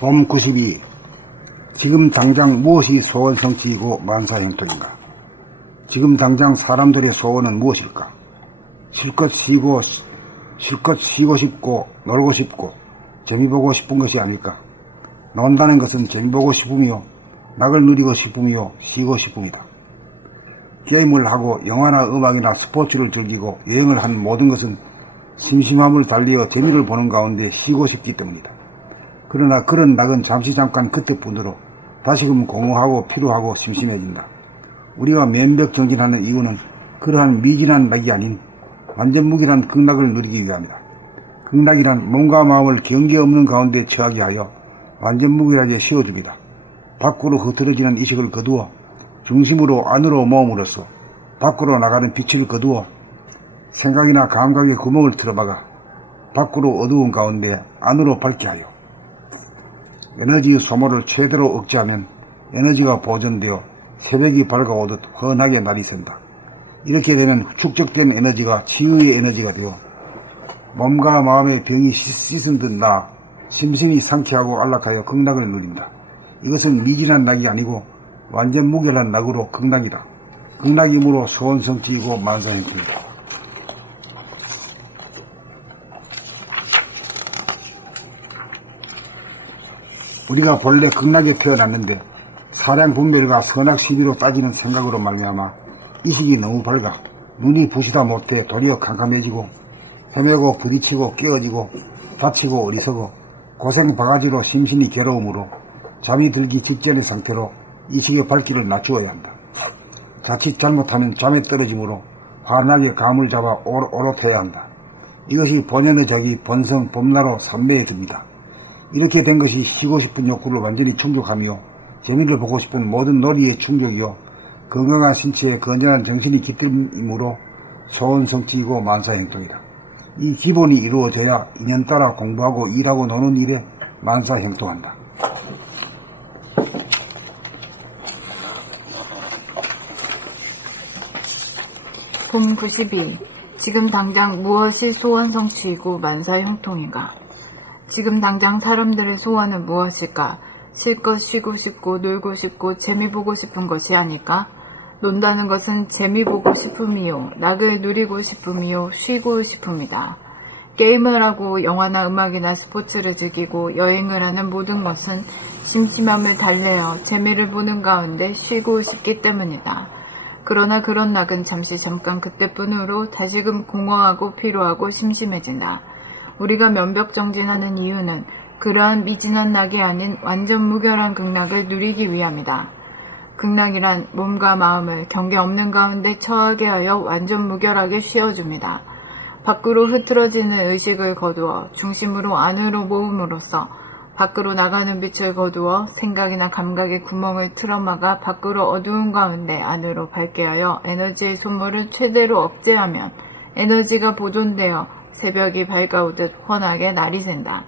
봄 92. 지금 당장 무엇이 소원 성취이고 만사형통인가? 지금 당장 사람들의 소원은 무엇일까? 실컷 쉬고 싶고 놀고 싶고 재미보고 싶은 것이 아닐까? 논다는 것은 재미보고 싶으며 낙을 누리고 싶으며 쉬고 싶음이다. 게임을 하고 영화나 음악이나 스포츠를 즐기고 여행을 한 모든 것은 심심함을 달리어 재미를 보는 가운데 쉬고 싶기 때문이다. 그러나 그런 낙은 잠깐 그때뿐으로 다시금 공허하고 피로하고 심심해진다. 우리가 면벽 정진하는 이유는 그러한 미진한 낙이 아닌 완전무결한 극락을 누리기 위함이다. 극락이란 몸과 마음을 경계 없는 가운데 처하게 하여 완전무결하게 쉬어줍니다. 밖으로 흐트러지는 의식을 거두어 중심으로 안으로 모음으로써 밖으로 나가는 빛을 거두어 생각이나 감각의 구멍을 틀어박아 밖으로 어두운 가운데 안으로 밝게 하여 에너지 소모를 최대로 억제하면 에너지가 보존되어 새벽이 밝아오듯 환하게 날이 샌다. 이렇게 되면 축적된 에너지가 치유의 에너지가 되어 몸과 마음의 병이 씻은 듯 나 심신이 상쾌하고 안락하여 극락을 누린다. 이것은 미진한 낙이 아니고 완전 무결한 낙으로 극락이다. 극락이므로 소원성취이고 만사형통이다. 우리가 본래 극락에 태어났는데 사량분별과 선악시비로 따지는 생각으로 말미암아 의식이 너무 밝아 눈이 부시다 못해 도리어 캄캄해지고 헤매고 부딪히고 깨어지고 다치고 어리석어 고생바가지로 심신이 괴로움으로 잠이 들기 직전의 상태로 의식의 밝기를 낮추어야 한다. 자칫 잘못하면 잠에 떨어지므로 환하게 감을 잡아 오롯해야 한다. 이것이 본연의 자기 본성 봄나로 삼매에 듭니다. 이렇게 된 것이 쉬고 싶은 욕구를 완전히 충족하며 재미를 보고 싶은 모든 놀이의 충족이요 건강한 신체에 건전한 정신이 깃들이므로 소원성취이고 만사형통이다. 이 기본이 이루어져야 인연 따라 공부하고 일하고 노는 일에 만사형통한다. 봄 92. 지금 당장 무엇이 소원성취이고 만사형통인가? 지금 당장 사람들의 소원은 무엇일까? 실컷 쉬고 싶고 놀고 싶고 재미 보고 싶은 것이 아닐까? 논다는 것은 재미 보고 싶음이요 낙을 누리고 싶음이요 쉬고 싶음이다. 게임을 하고 영화나 음악이나 스포츠를 즐기고 여행을 하는 모든 것은 심심함을 달래어 재미를 보는 가운데 쉬고 싶기 때문이다. 그러나 그런 낙은 잠깐 그때뿐으로 다시금 공허하고 피로하고 심심해진다. 우리가 면벽정진하는 이유는 그러한 미진한 낙이 아닌 완전 무결한 극락을 누리기 위함이다. 극락이란 몸과 마음을 경계 없는 가운데 처하게 하여 완전 무결하게 쉬어줍니다. 밖으로 흐트러지는 의식을 거두어 중심으로 안으로 모음으로써 밖으로 나가는 빛을 거두어 생각이나 감각의 구멍을 틀어막아 밖으로 어두운 가운데 안으로 밝게 하여 에너지의 소모를 최대로 억제하면 에너지가 보존되어 새벽이 밝아오듯 환하게 날이 샌다.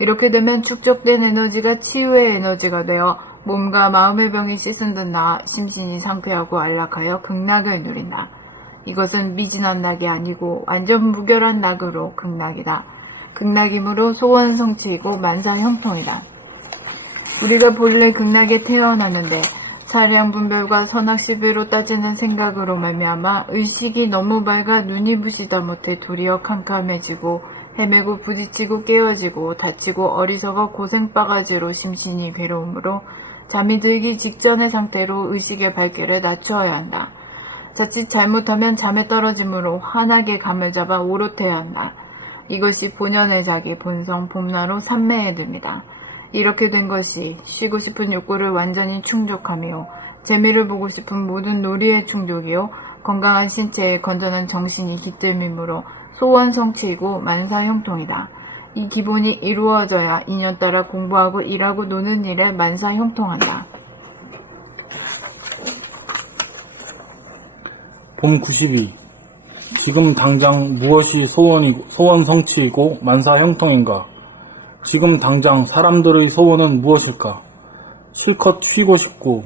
이렇게 되면 축적된 에너지가 치유의 에너지가 되어 몸과 마음의 병이 씻은 듯 나아 심신이 상쾌하고 안락하여 극락을 누린다. 이것은 미진한 낙이 아니고 완전 무결한 낙으로 극락이다. 극락이므로 소원성취이고 만사형통이다. 우리가 본래 극락에 태어났는데 사량분별과 선악시비로 따지는 생각으로 말미암아 의식이 너무 밝아 눈이 부시다 못해 도리어 캄캄해지고 헤매고 부딪히고 깨어지고 다치고 어리석어 고생바가지로 심신이 괴로움으로 잠이 들기 직전의 상태로 의식의 밝기를 낮추어야 한다. 자칫 잘못하면 잠에 떨어지므로 환하게 감을 잡아 오롯해야 한다. 이것이 본연의 자기 본성 봄나로 삼매에 듭니다. 이렇게 된 것이 쉬고 싶은 욕구를 완전히 충족하며 재미를 보고 싶은 모든 놀이의 충족이요 건강한 신체에 건전한 정신이 깃들미므로 소원성취이고 만사형통이다. 이 기본이 이루어져야 인연 따라 공부하고 일하고 노는 일에 만사형통한다. 봄 92. 지금 당장 무엇이 소원성취이고 만사형통인가? 지금 당장 사람들의 소원은 무엇일까? 실컷 쉬고 싶고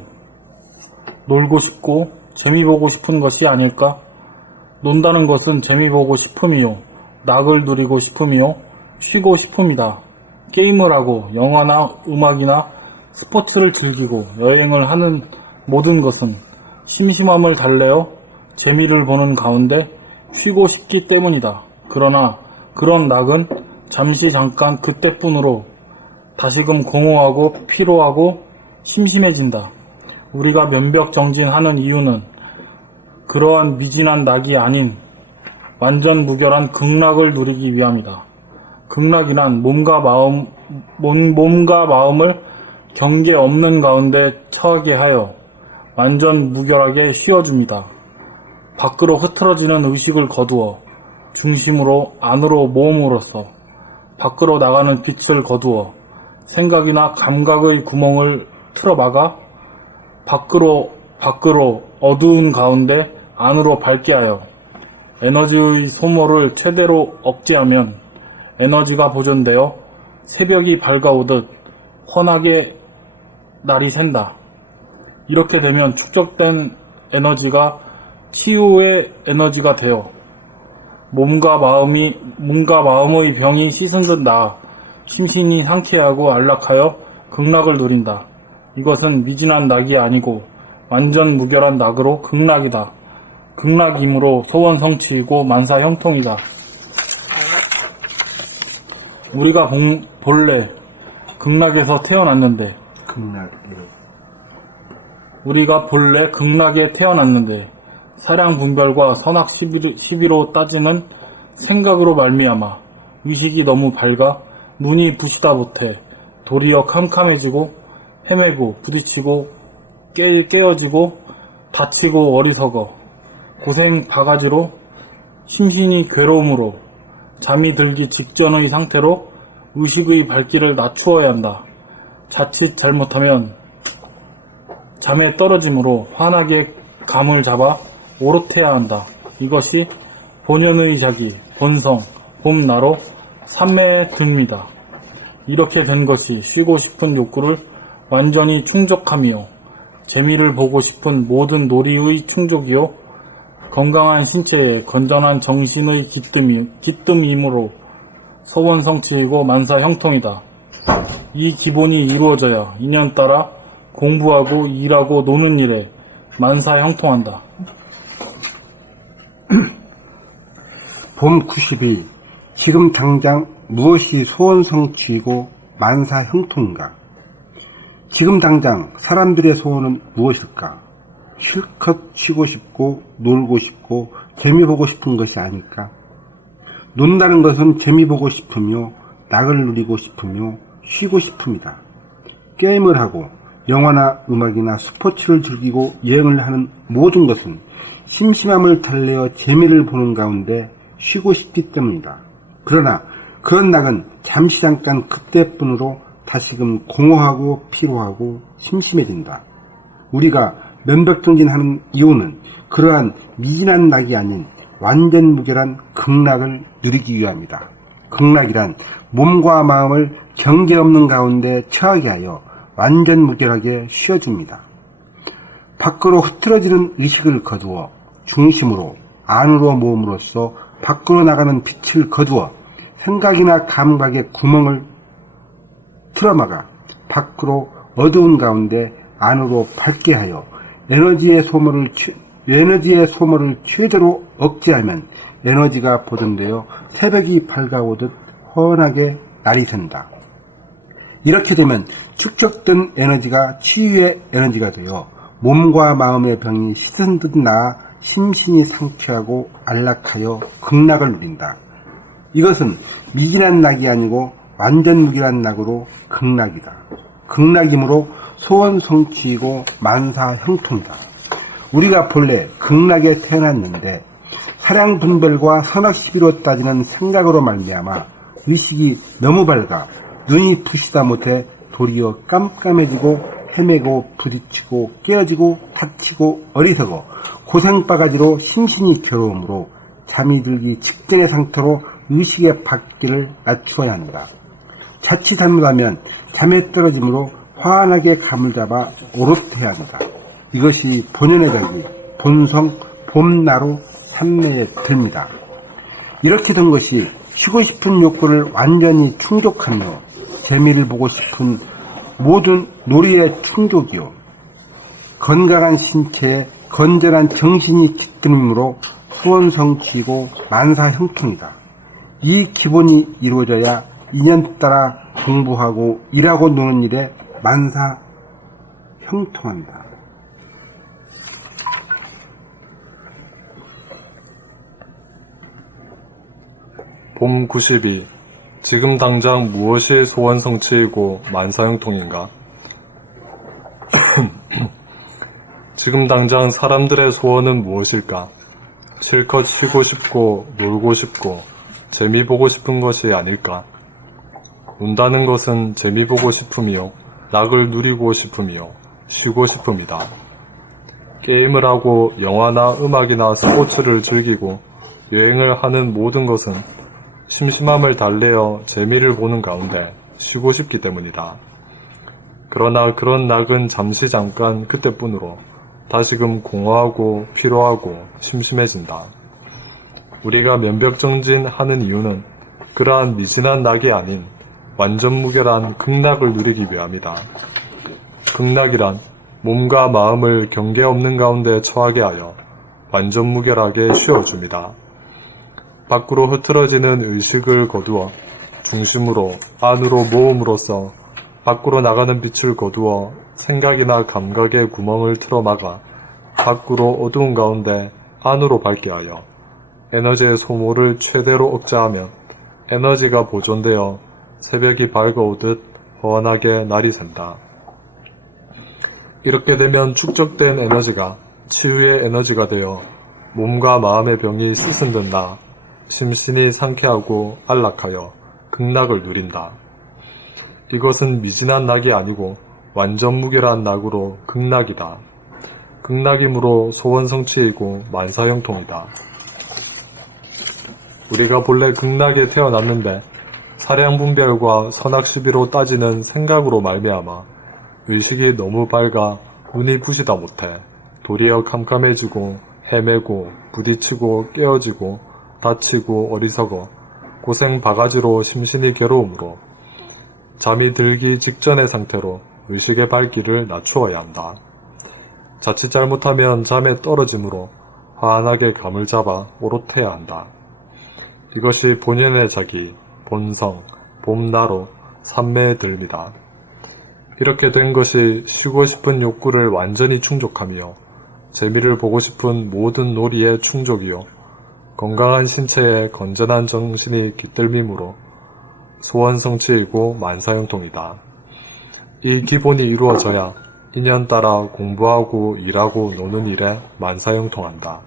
놀고 싶고 재미 보고 싶은 것이 아닐까? 논다는 것은 재미 보고 싶음이요 낙을 누리고 싶음이요 쉬고 싶음이다. 게임을 하고 영화나 음악이나 스포츠를 즐기고 여행을 하는 모든 것은 심심함을 달래어 재미를 보는 가운데 쉬고 싶기 때문이다. 그러나 그런 낙은 잠시 잠깐 그때뿐으로 다시금 공허하고 피로하고 심심해진다. 우리가 면벽정진하는 이유는 그러한 미진한 낙이 아닌 완전 무결한 극락을 누리기 위함이다. 극락이란 몸과 마음을 경계 없는 가운데 처하게 하여 완전 무결하게 씌워줍니다. 밖으로 흐트러지는 의식을 거두어 중심으로 안으로 모음으로써 밖으로 나가는 빛을 거두어 생각이나 감각의 구멍을 틀어막아 밖으로 어두운 가운데 안으로 밝게 하여 에너지의 소모를 최대로 억제하면 에너지가 보존되어 새벽이 밝아오듯 환하게 날이 샌다. 이렇게 되면 축적된 에너지가 치유의 에너지가 되어 몸과 마음의 병이 씻은 듯 나아 심신이 상쾌하고 안락하여 극락을 누린다. 이것은 미진한 낙이 아니고 완전 무결한 낙으로 극락이다. 극락이므로 소원 성취이고 만사 형통이다. 우리가 본래 극락에서 태어났는데 우리가 본래 극락에 태어났는데 사량 분별과 선악 시비로 따지는 생각으로 말미암아 의식이 너무 밝아 눈이 부시다 못해 도리어 캄캄해지고 헤매고 부딪히고 깨어지고 다치고 어리석어 고생 바가지로 심신이 괴로움으로 잠이 들기 직전의 상태로 의식의 밝기를 낮추어야 한다. 자칫 잘못하면 잠에 떨어짐으로 환하게 감을 잡아 오롯해야 한다. 이것이 본연의 자기, 본성, 봄나로 삼매에 듭니다. 이렇게 된 것이 쉬고 싶은 욕구를 완전히 충족하며 재미를 보고 싶은 모든 놀이의 충족이요 건강한 신체에 건전한 정신의 기뜸이므로 소원 성취이고 만사 형통이다. 이 기본이 이루어져야 인연따라 공부하고 일하고 노는 일에 만사 형통한다. 봄 92. 지금 당장 무엇이 소원 성취이고 만사 형통인가? 지금 당장 사람들의 소원은 무엇일까? 실컷 쉬고 싶고 놀고 싶고 재미 보고 싶은 것이 아닐까? 논다는 것은 재미 보고 싶으며 낙을 누리고 싶으며 쉬고 싶음이다. 게임을 하고 영화나 음악이나 스포츠를 즐기고 여행을 하는 모든 것은 심심함을 달래어 재미를 보는 가운데 쉬고 싶기 때문이다. 그러나 그런 낙은 잠시 잠깐 그때뿐으로 다시금 공허하고 피로하고 심심해진다. 우리가 면벽정진하는 이유는 그러한 미진한 낙이 아닌 완전 무결한 극락을 누리기 위함이다. 극락이란 몸과 마음을 경계 없는 가운데 처하게 하여 완전 무결하게 쉬어줍니다. 밖으로 흐트러지는 의식을 거두어 중심으로 안으로 모음으로써 밖으로 나가는 빛을 거두어 생각이나 감각의 구멍을 틀어막아 밖으로 어두운 가운데 안으로 밝게 하여 에너지의 소모를 최대로 억제하면 에너지가 보존되어 새벽이 밝아오듯 환하게 날이 샌다. 이렇게 되면 축적된 에너지가 치유의 에너지가 되어 몸과 마음의 병이 씻은 듯 나아 심신이 상쾌하고 안락하여 극락을 누린다. 이것은 미진한 낙이 아니고 완전 무결한 낙으로 극락이다. 극락이므로 소원 성취이고 만사 형통이다. 우리가 본래 극락에 태어났는데 사량 분별과 선악 시비로 따지는 생각으로 말미암아 의식이 너무 밝아 눈이 부시다 못해 도리어 깜깜해지고 헤매고 부딪히고 깨어지고 다치고 어리석어 고생바가지로 심신이 괴로움으로 잠이 들기 직전의 상태로 의식의 밝기를 낮추어야 한다. 자칫 잘못하면 잠에 떨어짐으로 환하게 감을 잡아 오롯해야 한다. 이것이 본연의 자기, 본성, 봄나루 삼매에 듭니다. 이렇게 된 것이 쉬고 싶은 욕구를 완전히 충족하며 재미를 보고 싶은 모든 놀이의 충족이요. 건강한 신체에 건전한 정신이 깃들므로 소원 성취이고 만사 형통이다. 이 기본이 이루어져야 인연 따라 공부하고 일하고 노는 일에 만사 형통한다. 봄 92. 지금 당장 무엇이 소원 성취이고 만사형통인가? 지금 당장 사람들의 소원은 무엇일까? 실컷 쉬고 싶고 놀고 싶고 재미 보고 싶은 것이 아닐까? 운다는 것은 재미 보고 싶음이요, 낙을 누리고 싶음이요, 쉬고 싶음이다. 게임을 하고 영화나 음악이나 스포츠를 즐기고 여행을 하는 모든 것은 심심함을 달래어 재미를 보는 가운데 쉬고 싶기 때문이다. 그러나 그런 낙은 잠시 잠깐 그때뿐으로 다시금 공허하고 피로하고 심심해진다. 우리가 면벽정진하는 이유는 그러한 미진한 낙이 아닌 완전 무결한 극락을 누리기 위함이다. 극락이란 몸과 마음을 경계 없는 가운데 처하게 하여 완전 무결하게 쉬어줍니다. 밖으로 흐트러지는 의식을 거두어 중심으로 안으로 모음으로써 밖으로 나가는 빛을 거두어 생각이나 감각의 구멍을 틀어막아 밖으로 어두운 가운데 안으로 밝게 하여 에너지의 소모를 최대로 억제하면 에너지가 보존되어 새벽이 밝아오듯 훤하게 날이 샌다. 이렇게 되면 축적된 에너지가 치유의 에너지가 되어 몸과 마음의 병이 씻은 듯 나 심신이 상쾌하고 안락하여 극락을 누린다. 이것은 미진한 낙이 아니고 완전 무결한 낙으로 극락이다. 극락이므로 소원 성취이고 만사형통이다. 우리가 본래 극락에 태어났는데 사량분별과 선악시비로 따지는 생각으로 말미암아 의식이 너무 밝아 눈이 부시다 못해 도리어 캄캄해지고 헤매고 부딪히고 깨어지고 다치고 어리석어 고생 바가지로 심신이 괴로우므로 잠이 들기 직전의 상태로 의식의 밝기를 낮추어야 한다. 자칫 잘못하면 잠에 떨어지므로 환하게 감을 잡아 오롯해야 한다. 이것이 본연의 자기, 본성, 봄나로, 삼매의 들미다. 이렇게 된 것이 쉬고 싶은 욕구를 완전히 충족하며 재미를 보고 싶은 모든 놀이의 충족이요, 건강한 신체에 건전한 정신이 깃들미므로 소원 성취이고 만사형통이다. 이 기본이 이루어져야 인연 따라 공부하고 일하고 노는 일에 만사형통한다.